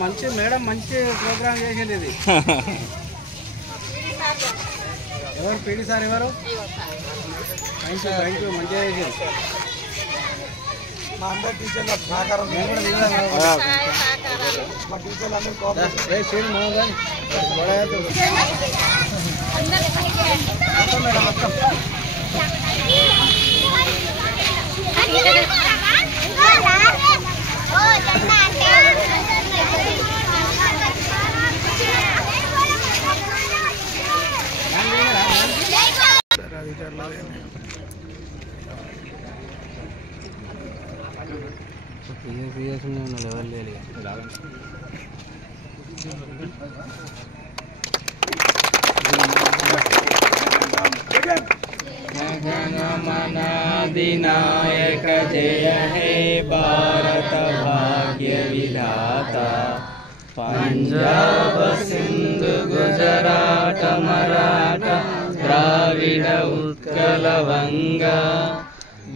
మంచి మేడం మంచి ప్రోగ్రామ్ చేసింది ఇది. ఎవరు పీడి సార్ ఎవరు? థ్యాంక్ యూ మంచిగా చేసింది. మా అందరి టీచర్ల సహకారం మా టీచర్లు अधिनायक जय हे भारत भाग्य विधाता पंजाब सिंधु गुजरात मराठा द्राविड उत्कल वंगा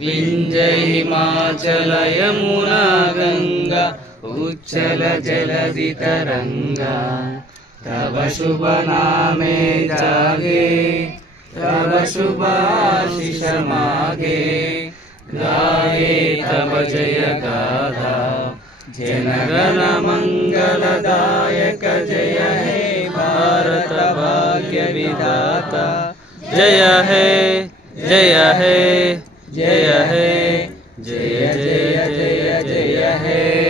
विंध्य हिमाचल यमुना गंगा उच्चल जलधि तरंगा तव शुभ नामे जागे तव शुभ आशीष मागे गाये तव जय गाथा जनगण मंगलदायक जय हे भारत भाग्य विधाता जय हे जय हे जय हे जय जय जय जय हे।